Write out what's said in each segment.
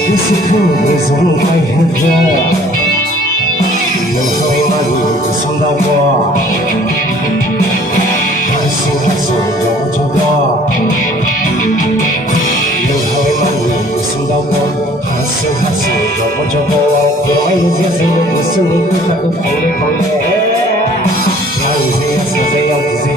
Kesuku bersampai harga yang kau lalu bersama gua. Hasil coba yang kau lalu bersama gua. Hasil coba doain biasa bersama tak boleh. Yang biasa yang biasa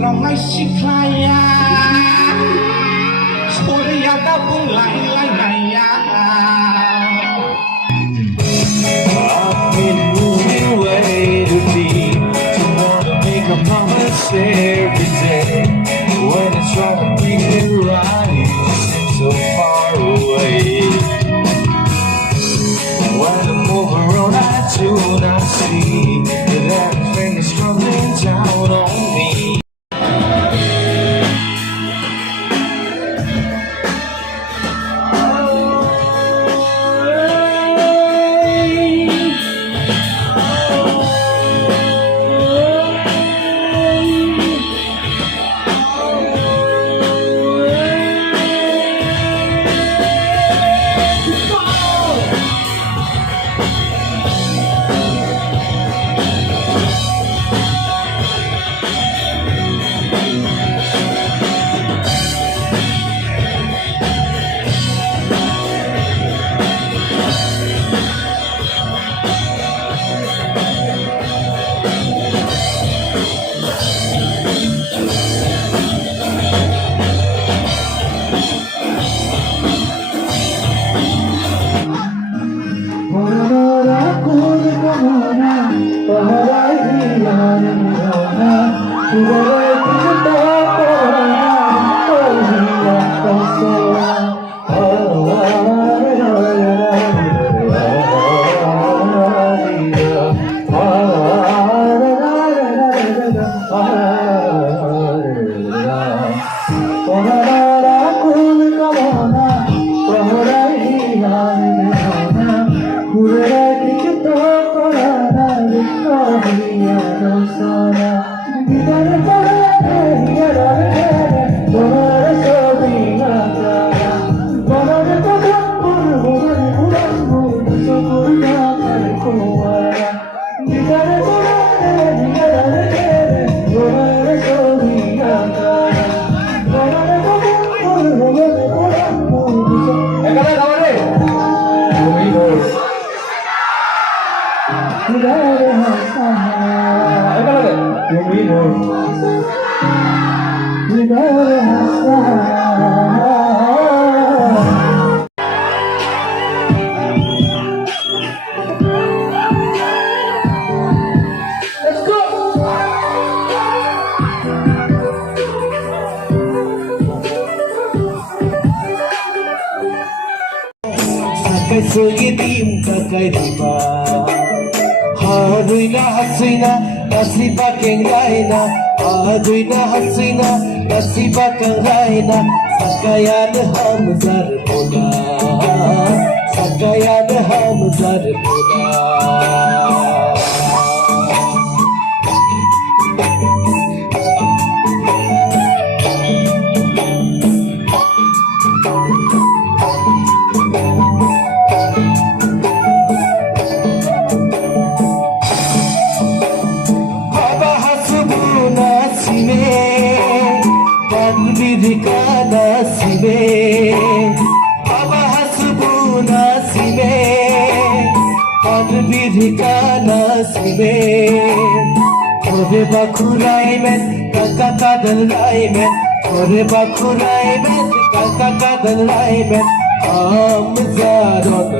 lòng này xích lại số đi đã buông lại này I've been moving away to be to wanna make a promise every day. When I try to bring it right, you seem so far away. When I move around, I do not see that everything is crumbling down on me. Sakit tim kakai tiba Aduina hasina nasi bakeng raina Aduina hasina nasi bakeng raina Sakayan hamzar puna Sakayan hamzar puna Nasibe Aba hasbu nasibe Tadbir ka nasibe Kore bakurai men kaka kadalai men Kore bakurai men kaka kadalai men Am zaron